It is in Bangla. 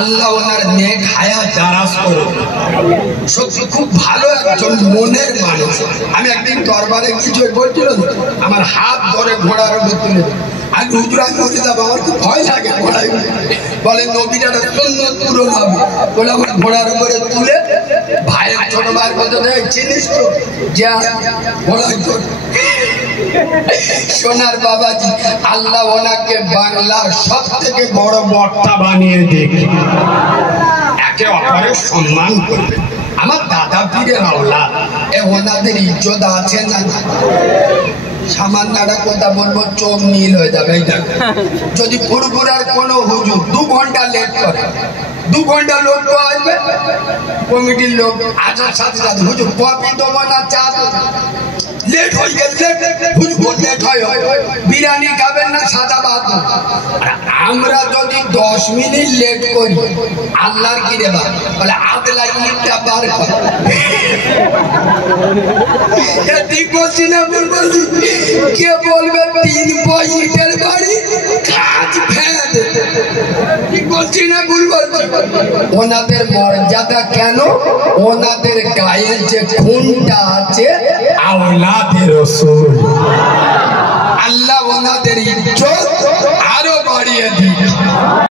আল্লাহ ওনার নেক হায়াত দারাজ করুন। সত্যি খুব ভালো একজন মনের মানুষ। আমি একদিন দরবারে কিছু বলছিল, আমার হাত ধরে ঘোড়ার উপর তুলে আর হুজুর আমি বলে যাবো, আমার খুব ভয় লাগে ঘোড়ায়। বলে নবীর একটা সুন্নত পূরণ হবে বলে আমার ঘোড়ার উপরে তুলে ভাইয়ের ছোট ভাইয়ের কথা চিনিস তো যা ঘোড়ায় করে। সোনার বাবাজি, আল্লাহ ওনাকে বাংলার সব থেকে বড় বক্তা বানিয়ে দেবে, একে অপরের সম্মান করবে। আমার দাদা পীরের আওলাদ, ওনাদের ইজ্জত আছে না? সামান্য একটা কথা বলবো, চোখ নীল হয়ে যাবে। যদি ফুরফুরার কোনো হুজুর 2 ঘন্টা লেট করে, 2 ঘন্টা লোক আসবে, কমিটির লোক আসার সাথে সাথে হুজুর কফি দেবো না চা লেট হয়ে গেছে, হুজুর লেট হয়, বিরিয়ানি খাবেন না সাদা ভাত। আমরা যদি 10 মিনিট লেট করি, আল্লাহর কি দেবা বলে আদলা ইটটা বার করে। ঠিক বলছি না ভুল বলছি? কে বলবে 3 পয়েন্টের বাড়ি কাজ ফেদ? ঠিক বলছি না ভুল বলছি? ওনাদের মর্যাদা কেন? ওনাদের গায়ে যে খুনটা আছে আওলাদে রাসূল। আল্লাহ ওনাদের ইজ্জত আরো বাড়িয়ে দিন।